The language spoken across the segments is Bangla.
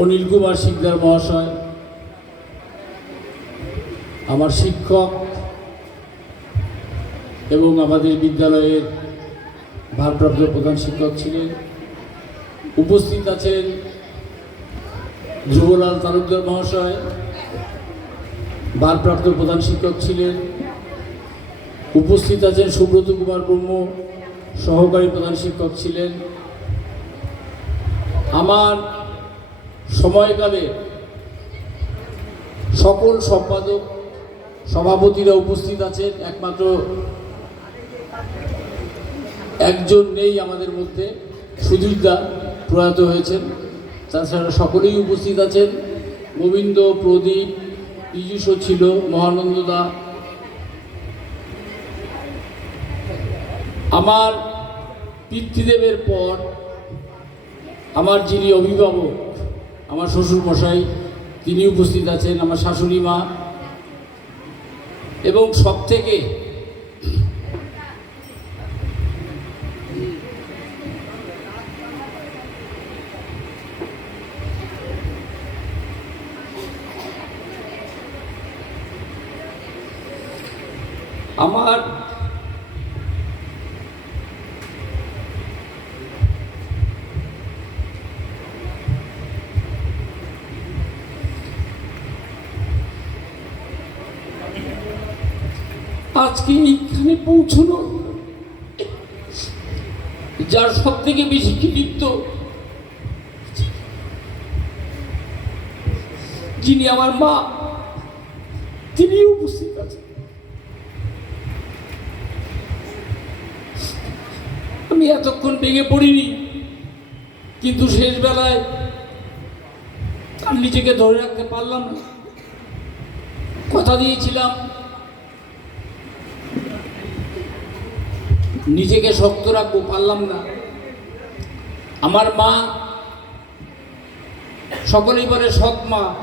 অনিল কুমার শিকদার মহাশয়, আমার শিক্ষক এবং আমাদের বিদ্যালয়ের ভারপ্রাপ্ত প্রধান শিক্ষক ছিলেন। উপস্থিত আছেন যুবলাল তালুকদার মহাশয়, ভারপ্রাপ্ত প্রধান শিক্ষক ছিলেন। উপস্থিত আছেন সুব্রত কুমার ব্রহ্ম, সহকারী প্রধান শিক্ষক ছিলেন। আমার সময়কালে সকল সম্পাদক সভাপতিরা উপস্থিত আছেন। একমাত্র একজন নেই আমাদের মধ্যে সুধীরদা প্রয়াত হয়েছেন। তাছাড়া সকলেই উপস্থিত আছেন। গোবিন্দ, প্রদীপ পীযুষও ছিল মহানন্দদা আমার পিতৃদেবের পর আমার যিনি অভিভাবক আমার শ্বশুর মশাই তিনি উপস্থিত আছেন আমার শাশুড়ি মা। এবং সব থেকে আমার আজকে এইখানে পৌঁছলো। যার সব থেকে বেশি কৃতিত্ব যিনি আমার মা তিনি উপস্থিত আছেন। আমি এতক্ষণ ভেঙে পড়িনি, কিন্তু শেষ বেলায় আর নিজেকে ধরে রাখতে পারলাম না। কথা দিয়েছিলাম নিজেকে শক্ত রাখব, পারলাম না। আমার মা সকলেই বলে, সৎ মা।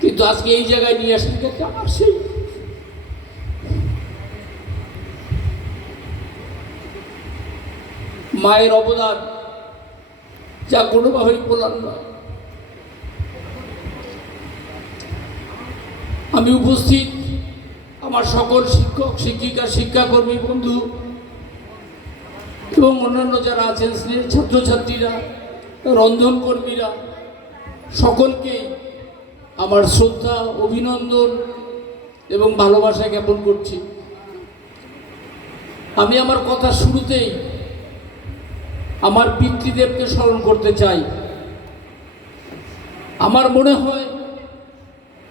কিন্তু আজকে এই জায়গায় নিয়ে আসার ক্ষেত্রে আমার সেই মায়ের অবদান যা কোনোভাবেই বলার নয়। আমি উপস্থিত আমার সকল শিক্ষক, শিক্ষিকা, শিক্ষাকর্মী, বন্ধু এবং অন্যান্য যারা আছেন, স্নেহ ছাত্রছাত্রীরা রন্ধন কর্মীরা সকলকে আমার শ্রদ্ধা, অভিনন্দন এবং ভালোবাসা জ্ঞাপন করছি। আমি আমার কথা শুরুতেই আমার পিতৃদেবকে স্মরণ করতে চাই। আমার মনে হয়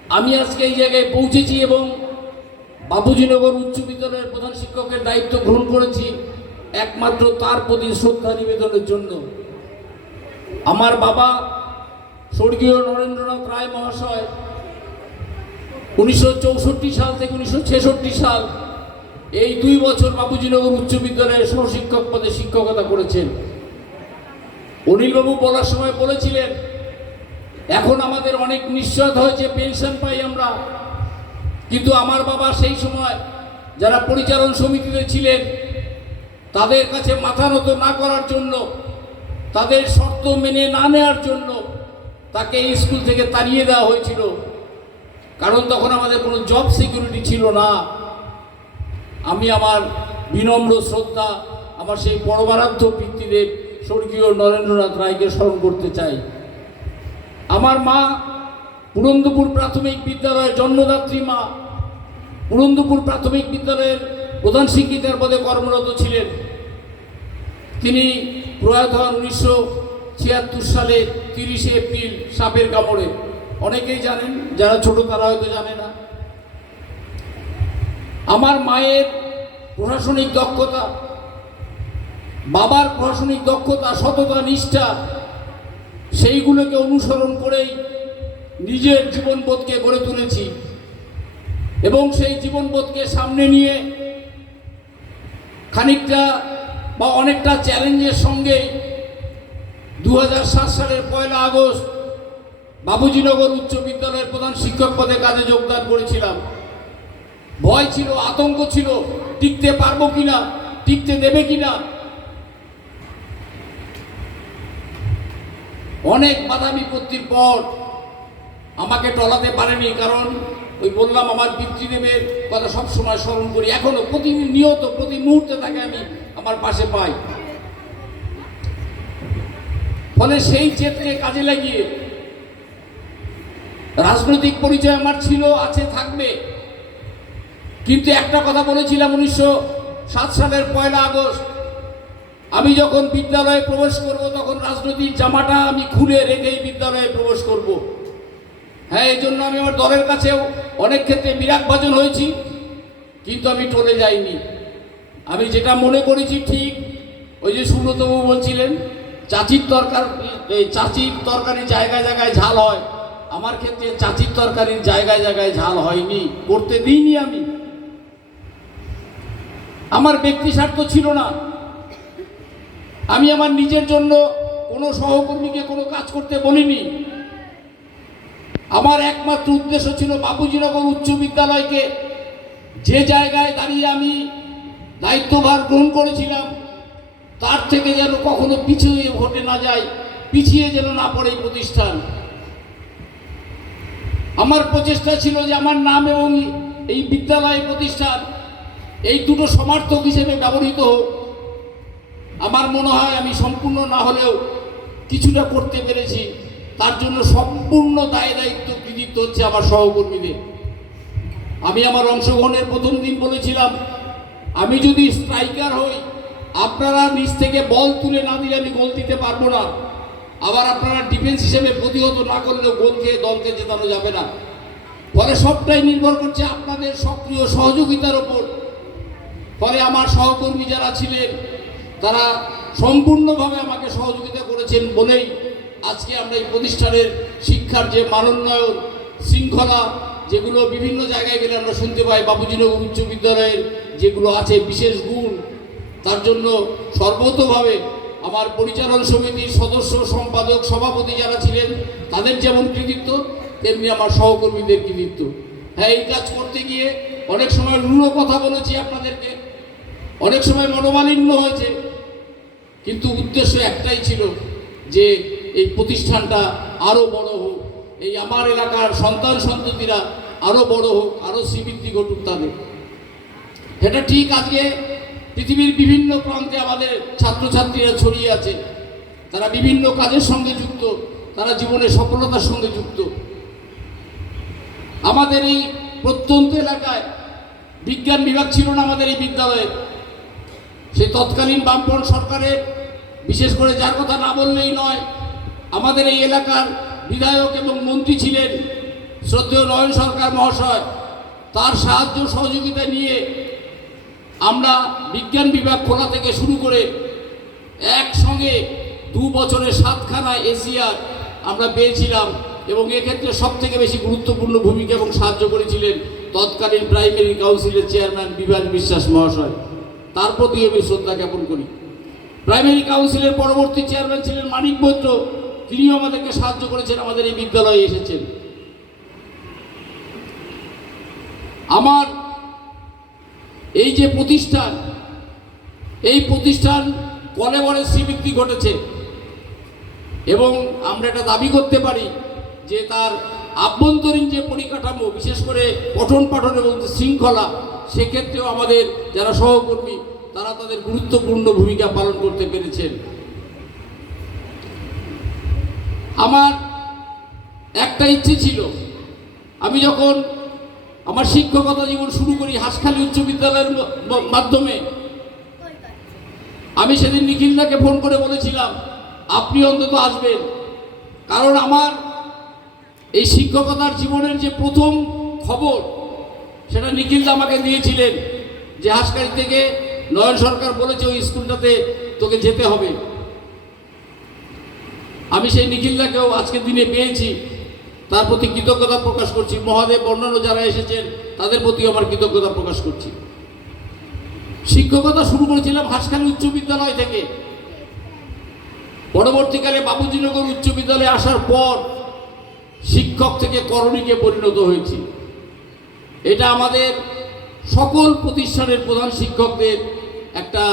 আমি আজকে এই জায়গায় পৌঁছেছি এবং বাবুজিনগর উচ্চ বিদ্যালয়ের প্রধান শিক্ষকের দায়িত্ব গ্রহণ করেছি একমাত্র তার প্রতি শ্রদ্ধা নিবেদনের জন্য। আমার বাবা স্বর্গীয় নরেন্দ্রনাথ রায় মহাশয়, উনিশশো চৌষট্টি সাল থেকে উনিশশো ছেষট্টি সাল এই দুই বছর বাবুজিনগর উচ্চ বিদ্যালয়ের সহশিক্ষক পদে শিক্ষকতা করেছেন। অনিলবাবু বলার সময় বলেছিলেন, এখন আমাদের অনেক নিশ্চয় হয়েছে, পেনশন পাই আমরা। কিন্তু আমার বাবা সেই সময় যারা পরিচালন সমিতিতে ছিলেন, তাদের কাছে মাথা নত না করার জন্য, তাদের শর্ত মেনে না নেওয়ার জন্য তাকে স্কুল থেকে তাড়িয়ে দেওয়া হয়েছিল। কারণ তখন আমাদের কোনো জব সিকিউরিটি ছিল না। আমি আমার বিনম্র শ্রদ্ধা, আমার সেই পরমারাধ্য পিতৃদেব স্বর্গীয় নরেন্দ্রনাথ রায়কে স্মরণ করতে চাই। আমার মা পুরন্দপুর প্রাথমিক বিদ্যালয়ের জন্মদাত্রী মা। পুরন্দপুর প্রাথমিক বিদ্যালয়ের প্রধান শিক্ষিকার পদে কর্মরত ছিলেন। তিনি প্রয়াত হন উনিশশো ছিয়াত্তর সালে তিরিশে এপ্রিল সাপের কামড়ে। অনেকেই জানেন, যারা ছোট তারা হয়তো জানে না। আমার মায়ের প্রশাসনিক দক্ষতা, বাবার প্রশাসনিক দক্ষতা, সততা, নিষ্ঠা, সেইগুলোকে অনুসরণ করেই নিজের জীবনবোধকে গড়ে তুলেছি এবং সেই জীবনবোধকে সামনে নিয়ে খানিকটা বা অনেকটা চ্যালেঞ্জের সঙ্গে দু হাজার সাত সালের পয়লা আগস্ট বাবুজিনগর উচ্চ বিদ্যালয়ের প্রধান শিক্ষক পদে কাজে যোগদান করেছিলাম। ভয় ছিল, আতঙ্ক ছিল, টিকতে পারব কিনা, টিকতে দেবে কিনা। অনেক বাধা বিপত্তির পর আমাকে টলাতে পারেনি, কারণ ওই বললাম আমার পিতৃদেবের কথা সবসময় স্মরণ করি। এখনও প্রতিনিয়ত প্রতি মুহূর্তে তাকে আমি আমার পাশে পাই। ফলে সেই চেতকে কাজে লাগিয়ে রাজনৈতিক পরিচয় আমার ছিল, আছে, থাকবে। কিন্তু একটা কথা বলেছিলাম উনিশশো সাত সালের পয়লা আগস্ট। আমি যখন বিদ্যালয়ে প্রবেশ করব, তখন রাজনৈতিক জামাটা আমি খুলে রেখেই বিদ্যালয়ে প্রবেশ করব। হ্যাঁ এই জন্য আমি আমার দলের কাছেও অনেক ক্ষেত্রে বিরাট ভাজন হয়েছি, কিন্তু আমি টলে যাইনি। আমি যেটা মনে করেছি ঠিক, ওই যে সুব্রতবাবু বলছিলেন, চাচির তরকার, এই চাচির তরকারি জায়গায় জায়গায় ঝাল হয়। আমার ক্ষেত্রে চাচির তরকারির জায়গায় জায়গায় ঝাল হয়নি, করতে দিইনি আমি। আমার ব্যক্তি স্বার্থ ছিল না। আমি আমার নিজের জন্য কোনো সহকর্মীকে কোনো কাজ করতে বলিনি। আমার একমাত্র উদ্দেশ্য ছিল বাবুজিনগর উচ্চ বিদ্যালয়কে যে জায়গায় দাঁড়িয়ে আমি দায়িত্বভার গ্রহণ করেছিলাম, তার থেকে যেন কখনো পিছিয়ে ঘটে না যায়, পিছিয়ে যেন না পড়ে প্রতিষ্ঠান। আমার প্রচেষ্টা ছিল যে আমার নাম এবং এই বিদ্যালয় প্রতিষ্ঠান এই দুটো সমার্থক হিসেবে ব্যবহৃত হোক। আমার মনে হয় আমি সম্পূর্ণ না হলেও কিছুটা করতে পেরেছি। তার জন্য সম্পূর্ণ দায় দায়িত্ব কৃতিত্ব হচ্ছে আমার সহকর্মীদের। আমি আমার অংশগ্রহণের প্রথম দিন বলেছিলাম, আমি যদি স্ট্রাইকার হই, আপনারা নিচ থেকে বল তুলে না দিলে আমি গোল দিতে পারব না। আবার আপনারা ডিফেন্স হিসেবে প্রতিহত না করলেও গোল খেয়ে দলকে জেতানো যাবে না। ফলে সবটাই নির্ভর করছে আপনাদের সক্রিয় সহযোগিতার ওপর। ফলে আমার সহকর্মী যারা ছিলেন, তারা সম্পূর্ণভাবে আমাকে সহযোগিতা করেছেন বলেই আজকে আমরা এই প্রতিষ্ঠানের শিক্ষার যে মানোন্নয়ন শৃঙ্খলা, যেগুলো বিভিন্ন জায়গায় গেলে আমরা শুনতে পাই বাবুজিনগর উচ্চ বিদ্যালয়ের যেগুলো আছে বিশেষ গুণ, তার জন্য সর্বতভাবে আমার পরিচালন সমিতির সদস্য, সম্পাদক, সভাপতি যারা ছিলেন, তাদের যেমন কৃতিত্ব, তেমনি আমার সহকর্মীদের কৃতিত্ব। হ্যাঁ এই কাজ করতে গিয়ে অনেক সময় রূঢ় কথা বলেছি আপনাদেরকে, অনেক সময় মনোমালিন্য হয়েছে, কিন্তু উদ্দেশ্য একটাই ছিল যে এই প্রতিষ্ঠানটা আরও বড় হোক, এই আমার এলাকার সন্তান সন্ততিরা আরও বড় হোক আরও শ্রীবৃদ্ধি ঘটুক তাদের। এটা ঠিক আজকে পৃথিবীর বিভিন্ন প্রান্তে আমাদের ছাত্রছাত্রীরা ছড়িয়ে আছে। তারা বিভিন্ন কাজের সঙ্গে যুক্ত, তারা জীবনে সফলতার সঙ্গে যুক্ত। আমাদের এই প্রত্যন্ত এলাকায় বিজ্ঞান বিভাগ ছিল না আমাদের এই বিদ্যালয়ে সেই তৎকালীন বামপন সরকারের, বিশেষ করে যার কথা না বললেই নয় আমাদের এই এলাকার বিধায়ক এবং মন্ত্রী ছিলেন শ্রদ্ধেয় নয়ন সরকার মহাশয়। তার সাহায্য সহযোগিতা নিয়ে আমরা বিজ্ঞান বিভাগ খোলা থেকে শুরু করে একসঙ্গে দু বছরে সাতখানা এশিয়ার আমরা পেয়েছিলাম এবং এক্ষেত্রে সব থেকে বেশি গুরুত্বপূর্ণ ভূমিকা এবং সাহায্য করেছিলেন তৎকালীন প্রাইমারি কাউন্সিলের চেয়ারম্যান বিভাস বিশ্বাস মহাশয়। তার প্রতি আমি শ্রদ্ধা জ্ঞাপন করি। প্রাইমারি কাউন্সিলের পরবর্তী চেয়ারম্যান ছিলেন মানিক বৈদ্য তিনিও আমাদেরকে সাহায্য করেছেন, আমাদের এই বিদ্যালয়ে এসেছেন। আমার এই যে প্রতিষ্ঠান, এই প্রতিষ্ঠান কলে কলেবরের শ্রীবৃদ্ধি ঘটেছে এবং আমরা এটা দাবি করতে পারি যে তার আভ্যন্তরীণ যে পরিকাঠামো, বিশেষ করে পঠন পাঠন এবং শৃঙ্খলা, সেক্ষেত্রেও আমাদের যারা সহকর্মী, তারা তাদের গুরুত্বপূর্ণ ভূমিকা পালন করতে পেরেছেন। আমার একটা ইচ্ছে ছিল। আমি যখন আমার শিক্ষকতা জীবন শুরু করি হাসখালি উচ্চ বিদ্যালয়ের মাধ্যমে, আমি সেদিন নিখিলদাকে ফোন করে বলেছিলাম, আপনি অন্তত আসবেন। কারণ আমার এই শিক্ষকতার জীবনের যে প্রথম খবর, সেটা নিখিলদা আমাকে দিয়েছিলেন যে হাসখালি থেকে নয়ন সরকার বলেছে ওই স্কুলটাতে তোকে যেতে হবে। আমি সেই নিখিলদাকেও আজকের দিনে পেয়েছি। তার প্রতি কৃতজ্ঞতা প্রকাশ করছি। মহাদেব অন্যান্য যারা এসেছেন, তাদের প্রতি আমার কৃতজ্ঞতা প্রকাশ করছি। শিক্ষকতা শুরু করেছিলাম হাসখালী উচ্চ বিদ্যালয় থেকে। পরবর্তীকালে বাবুজিনগর উচ্চ বিদ্যালয়ে আসার পর শিক্ষক থেকে করণীকে পরিণত হয়েছি। এটা আমাদের সকল প্রতিষ্ঠানের প্রধান শিক্ষকদের একটা,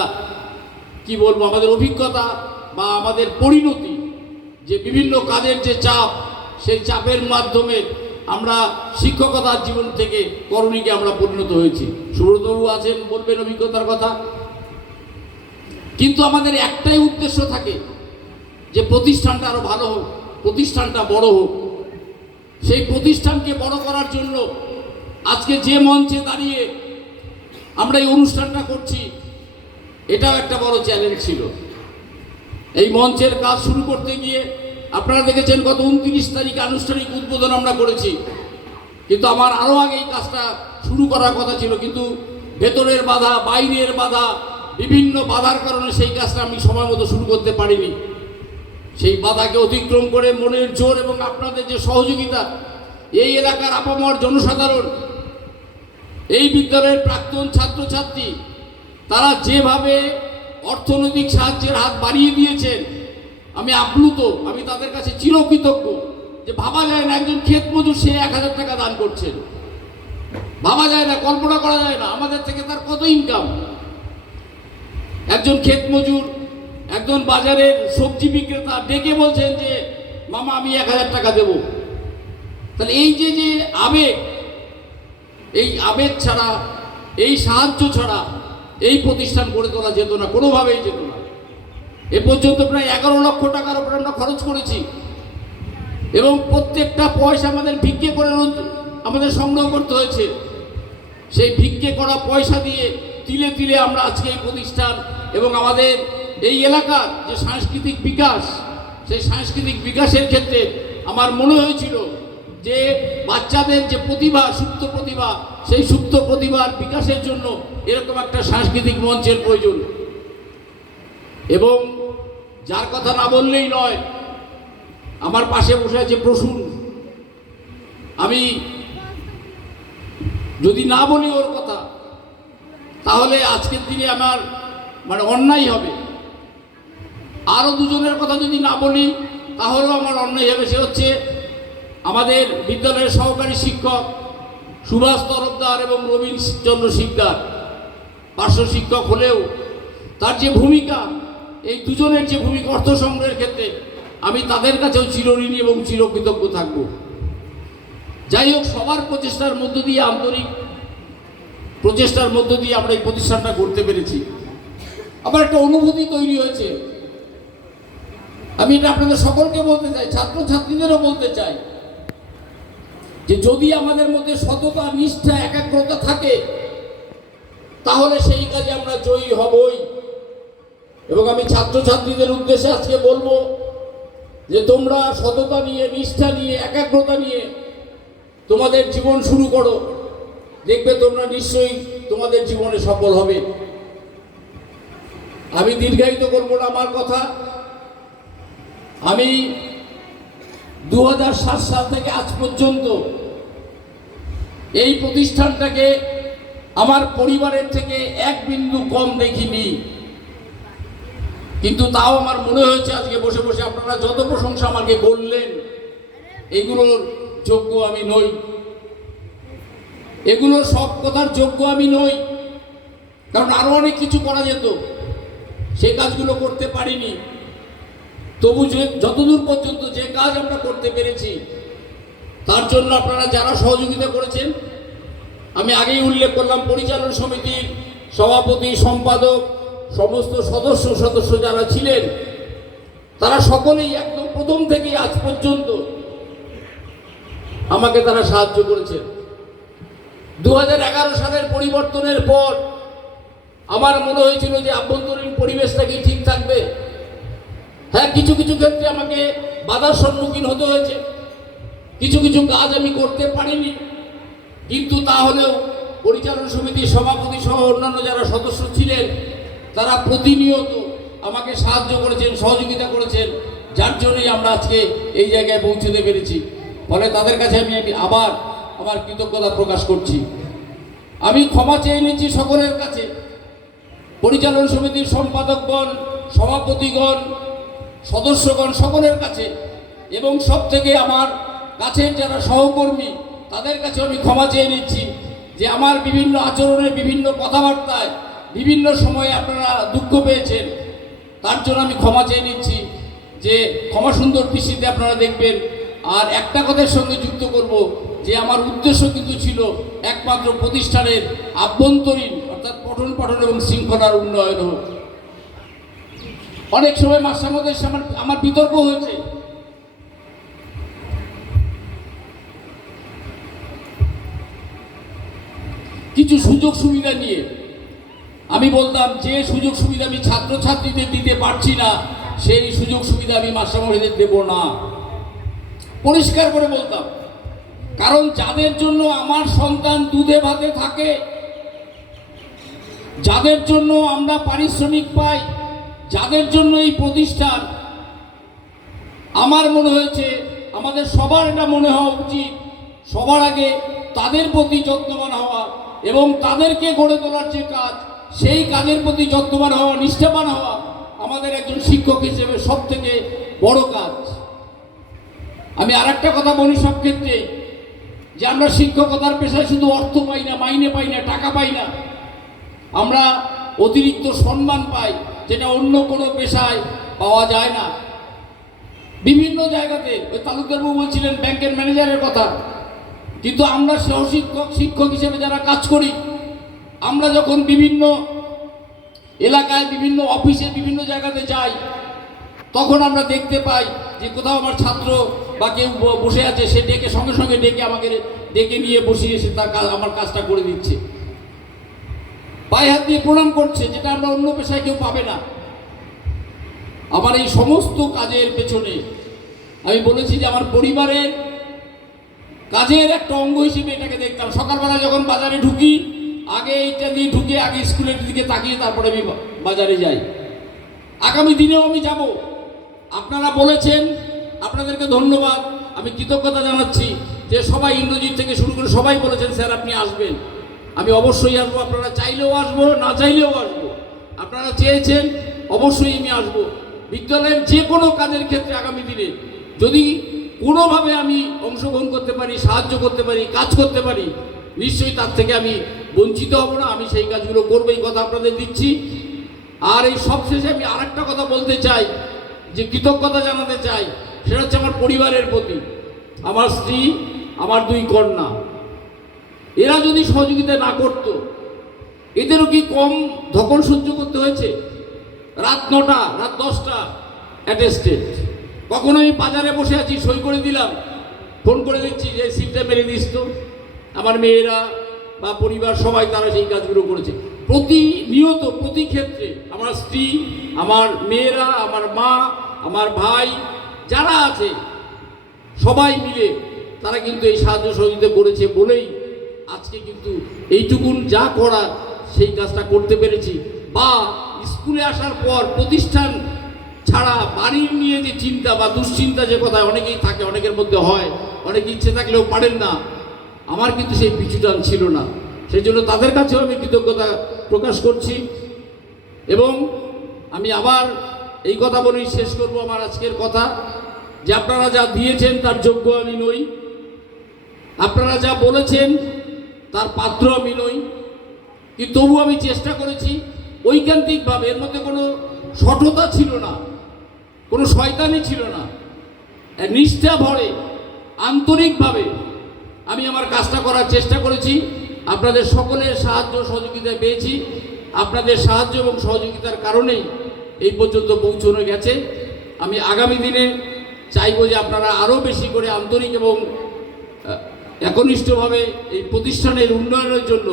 কি বলব, আমাদের অভিজ্ঞতা বা আমাদের পরিণতি। যে বিভিন্ন কাজের যে চাপ, সেই চাপের মাধ্যমে আমরা শিক্ষকতার জীবন থেকে করণীকে আমরা পরিণত হয়েছি। সুব্রতবাবু আছেন বলবেন অভিজ্ঞতার কথা। কিন্তু আমাদের একটাই উদ্দেশ্য থাকে যে প্রতিষ্ঠানটা আরও ভালো হোক, প্রতিষ্ঠানটা বড় হোক। সেই প্রতিষ্ঠানকে বড় করার জন্য আজকে যে মঞ্চে দাঁড়িয়ে আমরা এই অনুষ্ঠানটা করছি, এটাও একটা বড় চ্যালেঞ্জ ছিল। এই মঞ্চের কাজ শুরু করতে গিয়ে আপনারা দেখেছেন গত উনত্রিশ তারিখে আনুষ্ঠানিক উদ্বোধন আমরা করেছি। কিন্তু আমার আরও আগে এই কাজটা শুরু করার কথা ছিল, কিন্তু ভেতরের বাধা, বাইরের বাধা, বিভিন্ন বাধার কারণে সেই কাজটা আমি সময় মতো শুরু করতে পারিনি। সেই বাধাকে অতিক্রম করে মনের জোর এবং আপনাদের যে সহযোগিতা, এই এলাকার আপামর জনসাধারণ, এই বিদ্যালয়ের প্রাক্তন ছাত্রছাত্রী, তারা যেভাবে অর্থনৈতিক সাহায্যের হাত বাড়িয়ে দিয়েছেন। আমি আপ্লুত, আমি তাদের কাছে চিরকৃতজ্ঞ যে ভাবা যায় না একজন ক্ষেত মজুর সে এক হাজার টাকা দান করছেন। ভাবা যায় না, কল্পনা করা যায় না, আমাদের থেকে তার কত ইনকাম একজন ক্ষেত মজুর একজন বাজারের সবজি বিক্রেতা ডেকে বলছেন যে, মামা, আমি এক হাজার টাকা দেব। তাহলে এই যে যে আবেগ, এই আবেগ ছাড়া, এই সাহায্য ছাড়া এই প্রতিষ্ঠান গড়ে তোলা যেত না, কোনোভাবেই যেত না। এ পর্যন্ত প্রায় এগারো লক্ষ টাকার উপরে আমরা খরচ করেছি। এবং প্রত্যেকটা পয়সা আমাদের ভিক্ষে করে আমাদের সংগ্রহ করতে হয়েছে। সেই ভিক্ষে করা পয়সা দিয়ে তিলে তিলে আমরা আজকে এই প্রতিষ্ঠান এবং আমাদের এই এলাকার যে সাংস্কৃতিক বিকাশ, সেই সাংস্কৃতিক বিকাশের ক্ষেত্রে আমার মনে হয়েছিল যে বাচ্চাদের যে প্রতিভা, সুপ্ত প্রতিভা সেই সুপ্ত প্রতিভার বিকাশের জন্য এরকম একটা সাংস্কৃতিক মঞ্চের প্রয়োজন। এবং যার কথা না বললেই নয়, আমার পাশে বসে আছে প্রসূন। আমি যদি না বলি ওর কথা, তাহলে আজকের দিনে আমার মানে অন্যায় হবে। আরও দুজনের কথা যদি না বলি, তাহলেও আমার অন্যায় হবে। সে হচ্ছে আমাদের বিদ্যালয়ের সহকারী শিক্ষক সুভাষ তরফদার এবং রবীন চন্দ্র শিকদার, পার্শ্ব শিক্ষক হলেও তার যে ভূমিকা, এই দুজনের যে ভূমিকা অর্থ সংগ্রহের ক্ষেত্রে, আমি তাদের কাছেও চিরঋণী এবং চিরকৃতজ্ঞ থাকব। যাই হোক, সবার প্রচেষ্টার মধ্য দিয়ে, আন্তরিক প্রচেষ্টার মধ্য দিয়ে আমরা এই প্রতিষ্ঠানটা করতে পেরেছি। আমার একটা অনুভূতি তৈরি হয়েছে। আমি এটা আপনাদের সকলকে বলতে চাই, ছাত্রছাত্রীদেরও বলতে চাই যে যদি আমাদের মধ্যে সততা, নিষ্ঠা, একাগ্রতা থাকে, তাহলে সেই কাজে আমরা জয়ী হবই। এবং আমি ছাত্রছাত্রীদের উদ্দেশ্যে আজকে বলব যে তোমরা সততা নিয়ে, নিষ্ঠা নিয়ে, একাগ্রতা নিয়ে তোমাদের জীবন শুরু করো। দেখবে তোমরা নিশ্চয়ই তোমাদের জীবনে সফল হবে। আমি দীর্ঘায়িত করব না আমার কথা। আমি দু হাজার সাত সাল থেকে আজ পর্যন্ত এই প্রতিষ্ঠানটাকে আমার পরিবারের থেকে এক বিন্দু কম দেখিনি। কিন্তু তাও আমার মনে হয়েছে আজকে বসে বসে আপনারা যত প্রশংসা আমাকে বললেন এগুলোর যোগ্য আমি নই। এগুলোর সব কথার যোগ্য আমি নই, কারণ আরও অনেক কিছু করা যেত। সে কাজগুলো করতে পারিনি। তবু যে, যতদূর পর্যন্ত যে কাজ আমরা করতে পেরেছি, তার জন্য আপনারা যারা সহযোগিতা করেছেন, আমি আগেই উল্লেখ করলাম, পরিচালন সমিতির সভাপতি, সম্পাদক, সমস্ত সদস্য সদস্য যারা ছিলেন, তারা সকলেই একদম প্রথম থেকেই আজ পর্যন্ত আমাকে তারা সাহায্য করেছেন। দু হাজার এগারো সালের পরিবর্তনের পর আমার মনে হয়েছিল যে আভ্যন্তরীণ পরিবেশটা কি ঠিক থাকবে? হ্যাঁ কিছু কিছু ক্ষেত্রে আমাকে বাধার সম্মুখীন হতে হয়েছে। কিছু কিছু কাজ আমি করতে পারিনি। কিন্তু তাহলেও পরিচালন সমিতির সভাপতি সহ অন্যান্য যারা সদস্য ছিলেন, তারা প্রতিনিয়ত আমাকে সাহায্য করেছেন, সহযোগিতা করেছেন। যার জন্যই আমরা আজকে এই জায়গায় পৌঁছতে পেরেছি। ফলে তাদের কাছে আমি আমি আবার আমার কৃতজ্ঞতা প্রকাশ করছি। আমি ক্ষমা চেয়ে নিয়েছি সকলের কাছে। পরিচালন সমিতির সম্পাদকগণ, সভাপতিগণ সদস্যগণ সকলের কাছে, এবং সব থেকে আমার কাছের যারা সহকর্মী, তাদের কাছে আমি ক্ষমা চেয়ে নিচ্ছি যে আমার বিভিন্ন আচরণে বিভিন্ন কথাবার্তায় বিভিন্ন সময়ে আপনারা দুঃখ পেয়েছেন। তার জন্য আমি ক্ষমা চেয়ে নিচ্ছি যে ক্ষমা সুন্দর কৃষিতে আপনারা দেখবেন। আর একটা কথার সঙ্গে যুক্ত করব যে আমার উদ্দেশ্য কিন্তু ছিল একমাত্র প্রতিষ্ঠানের আভ্যন্তরীণ, অর্থাৎ পঠন পাঠন এবং শৃঙ্খলার উন্নয়ন হোক। অনেক সময় মাস্টারমদের আমার আমার বিতর্ক হয়েছে। কিছু সুযোগ সুবিধা নিয়ে আমি বলতাম, যে সুযোগ সুবিধা আমি ছাত্রছাত্রীদের দিতে পারছি না, সেই সুযোগ সুবিধা আমি মাস্টারমশাইদের দেব না। পরিষ্কার করে বলতাম, কারণ যাদের জন্য আমার সন্তান দুধে ভাতে থাকে, যাদের জন্য আমরা পারিশ্রমিক পাই যাদের জন্য এই প্রতিষ্ঠান, আমার মনে হয়েছে, আমাদের সবার এটা মনে হওয়া উচিত। সবার আগে তাদের প্রতি যত্নবান হওয়া এবং তাদেরকে গড়ে তোলার যে কাজ, সেই কাজের প্রতি যত্নবান হওয়া, নিষ্ঠাবান হওয়া আমাদের একজন শিক্ষক হিসেবে সব থেকে বড় কাজ। আমি আর একটা কথা বলি সব ক্ষেত্রে, যে আমরা শিক্ষকতার পেশায় শুধু অর্থ পাই না, মাইনে পাই না, টাকা পাই না। আমরা অতিরিক্ত সম্মান পাই। যেটা অন্য কোনো পেশায় পাওয়া যায় না। বিভিন্ন জায়গাতে ওই তালুকদারবাবু বলছিলেন, ব্যাংকের ম্যানেজারের কথা। কিন্তু আমরা সহশিক্ষক, শিক্ষক হিসেবে যারা কাজ করি, আমরা যখন বিভিন্ন এলাকায়, বিভিন্ন অফিসে, বিভিন্ন জায়গাতে যাই, তখন আমরা দেখতে পাই যে কোথাও আমার ছাত্র বা কেউ বসে আছে, সে ডেকে, সঙ্গে সঙ্গে ডেকে আমাকে ডেকে নিয়ে বসিয়ে এসে তার কাজ, আমার কাজটা করে দিচ্ছে। পায়ে হাত দিয়ে প্রণাম করছে, যেটা আমরা অন্য পেশায় কেউ পাবে না। আমার এই সমস্ত কাজের পেছনে আমি বলেছি যে আমার পরিবারের কাজের একটা অঙ্গ হিসেবে এটাকে দেখতাম সকালবেলা যখন বাজারে ঢুকি, আগে এইটা দিয়ে ঢুকে আগে স্কুলের দিকে তাকিয়ে তারপরে আমি বাজারে যাই। আগামী দিনেও আমি যাব। আপনারা বলেছেন, আপনাদেরকে ধন্যবাদ। আমি কৃতজ্ঞতা জানাচ্ছি যে সবাই ইন্দ্রজিৎ থেকে শুরু করে সবাই বলেছেন, স্যার, আপনি আসবেন। আমি অবশ্যই আসব, আপনারা চাইলেও আসব, না চাইলেও আসব। আপনারা চেয়েছেন, অবশ্যই আমি আসব। বিদ্যালয়ের যে কোনো কাজের ক্ষেত্রে আগামী দিনে যদি কোনোভাবে আমি অংশগ্রহণ করতে পারি, সাহায্য করতে পারি, কাজ করতে পারি, নিশ্চয়ই তার থেকে আমি বঞ্চিত হব না, আমি সেই কাজগুলো করব এই কথা আপনাদের দিচ্ছি। আর এই সবশেষে আমি আরেকটা কথা বলতে চাই, যে কৃতজ্ঞতা জানাতে চাই, সেটা হচ্ছে আমার পরিবারের প্রতি। আমার স্ত্রী, আমার দুই কন্যা। এরা যদি সহযোগিতা না করত, এদেরও কি কম ধকল সহ্য করতে হয়েছে? রাত নটা, রাত দশটা অ্যাটেস্টেড কখনো আমি বাজারে বসে আছি, সই করে দিলাম, ফোন করে দিচ্ছি যে সিটটা মেরে দিস তো। আমার মেয়েরা বা পরিবার সবাই তারা সেই কাজগুলো করেছে। প্রতিনিয়ত, প্রতি ক্ষেত্রে আমার স্ত্রী, আমার মেয়েরা, আমার মা, আমার ভাই, যারা আছে, সবাই মিলে তারা কিন্তু এই সাহায্য সহযোগিতা করেছে বলেই আজকে কিন্তু এইটুকুন যা করার সেই কাজটা করতে পেরেছি। বা স্কুলে আসার পর প্রতিষ্ঠান ছাড়া বাড়ির নিয়ে যে চিন্তা বা দুশ্চিন্তা যে কথা অনেকেই থাকে, অনেকের মধ্যে হয়, অনেক ইচ্ছে থাকলেও পারেন না, আমার কিন্তু সেই পিছুটান ছিল না। সেই জন্য তাদের কাছেও আমি কৃতজ্ঞতা প্রকাশ করছি। এবং আমি আবার এই কথা বলেই শেষ করব আমার আজকের কথা। যে আপনারা যা দিয়েছেন তার যোগ্য আমি নই। আপনারা যা বলেছেন তার পাত্র আমি নই। কিন্তু তবু আমি চেষ্টা করেছি, ঐকান্তিকভাবে এর মধ্যে কোনো সঠতা ছিল না, কোনো শয়তানি ছিল না। নিষ্ঠা ভরে, আন্তরিকভাবে আমি আমার কাজটা করার চেষ্টা করেছি। আপনাদের সকলের সাহায্য সহযোগিতা পেয়েছি। আপনাদের সাহায্য এবং সহযোগিতার কারণেই এই পর্যন্ত পৌঁছানো গেছে। আমি আগামী দিনে চাইব যে আপনারা আরও বেশি করে আন্তরিক এবং একনিষ্ঠভাবে এই প্রতিষ্ঠানের উন্নয়নের জন্য,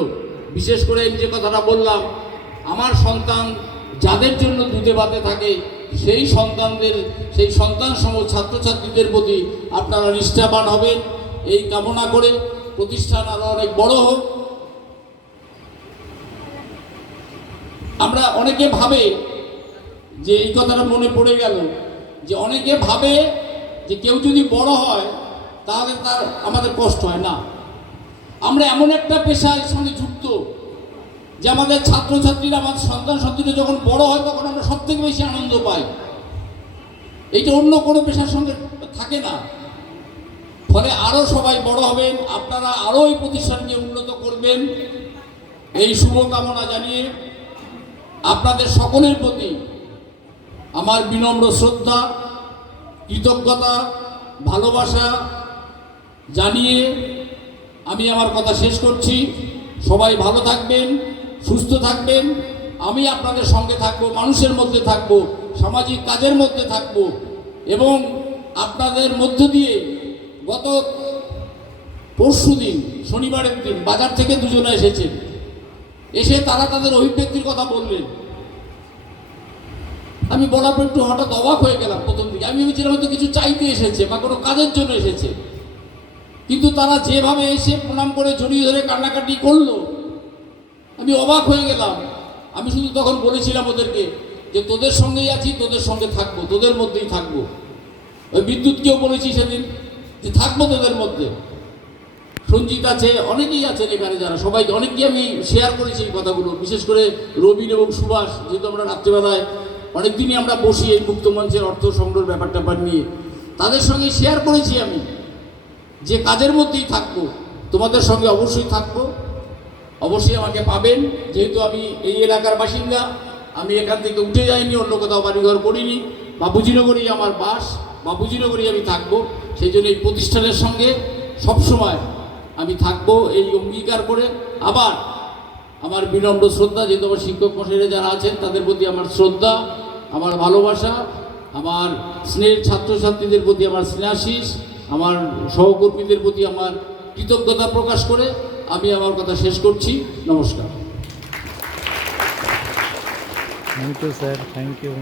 বিশেষ করে আমি যে কথাটা বললাম, আমার সন্তান যাদের জন্য দুধে ভাতে থাকে, সেই সন্তানদের, সেই সন্তান সম ছাত্রছাত্রীদের প্রতি আপনারা নিষ্ঠাবান হবেন। এই কামনা করে প্রতিষ্ঠান আরও অনেক বড় হোক। আমরা অনেকে ভাবে যে এই কথাটা মনে পড়ে গেল, যে অনেকে ভাবে যে কেউ যদি বড় হয় তাহলে তার আমাদের কষ্ট হয় না। আমরা এমন একটা পেশার সঙ্গে যুক্ত যে আমাদের ছাত্রছাত্রীরা, আমাদের সন্তান সন্তানরা যখন বড় হয় তখন আমরা সব থেকে বেশি আনন্দ পাই। এইটা অন্য কোনো পেশার সঙ্গে থাকে না। ফলে আরও সবাই বড় হবেন, আপনারা আরও এই প্রতিষ্ঠানকে উন্নত করবেন। এই শুভকামনা জানিয়ে আপনাদের সকলের প্রতি আমার বিনম্র শ্রদ্ধা, কৃতজ্ঞতা, ভালোবাসা জানিয়ে আমি আমার কথা শেষ করছি। সবাই ভালো থাকবেন, সুস্থ থাকবেন। আমি আপনাদের সঙ্গে থাকব, মানুষের মধ্যে থাকব, সামাজিক কাজের মধ্যে থাকব এবং আপনাদের মধ্য দিয়ে গত পরশু দিন, শনিবারের দিন বাজার থেকে দুজনে এসেছেন। এসে তারা তাদের অভিব্যক্তির কথা বললেন। আমি বলার পর একটু হঠাৎ অবাক হয়ে গেলাম প্রথম দিকে। আমি ভেবেছিলাম হয়তো কিছু চাইতে এসেছে বা কোনো কাজের জন্য এসেছে। কিন্তু তারা যেভাবে এসে প্রণাম করে জড়িয়ে ধরে কান্নাকাটি করল, আমি অবাক হয়ে গেলাম। আমি শুধু তখন বলেছিলাম ওদেরকে যে তোদের সঙ্গেই আছি, তোদের সঙ্গে থাকব, তোদের মধ্যেই থাকব। ওই বিদ্যুৎকেও বলেছি সেদিন যে থাকব তোদের মধ্যে। সঞ্জিত আছে, অনেকেই আছেন এখানে যারা সবাই অনেককেই আমি শেয়ার করেছি এই কথাগুলো। বিশেষ করে রবিন এবং সুভাষ, যেহেতু আমরা রাত্রেবেলায় অনেকদিনই আমরা বসি এই মুক্ত মঞ্চের অর্থ সংগ্রহ ব্যাপার ট্যাপার নিয়ে, তাদের সঙ্গে শেয়ার করেছি আমি। যে কাজের মধ্যেই থাকব, তোমাদের সঙ্গে অবশ্যই থাকব। অবশ্যই আমাকে পাবেন। যেহেতু আমি এই এলাকার বাসিন্দা, আমি এখান থেকে উঠে যাইনি, অন্য কোথাও বাড়িঘর করিনি। বাবুজিনগরেই আমার বাস, বাবুজিনগরেই আমি থাকব। সেই জন্য এই প্রতিষ্ঠানের সঙ্গে সবসময় আমি থাকব এই অঙ্গীকার করে। আবার আমার বিনম্র শ্রদ্ধা, যেহেতু আমার শিক্ষক মশাইরা যারা আছেন, তাদের প্রতি আমার শ্রদ্ধা, আমার ভালোবাসা, আমার স্নেহের ছাত্রছাত্রীদের প্রতি আমার স্নেহাশিস আমার সহকর্মীদের প্রতি আমার কৃতজ্ঞতা প্রকাশ করে আমি আমার কথা শেষ করছি। নমস্কার। Thank you sir thank you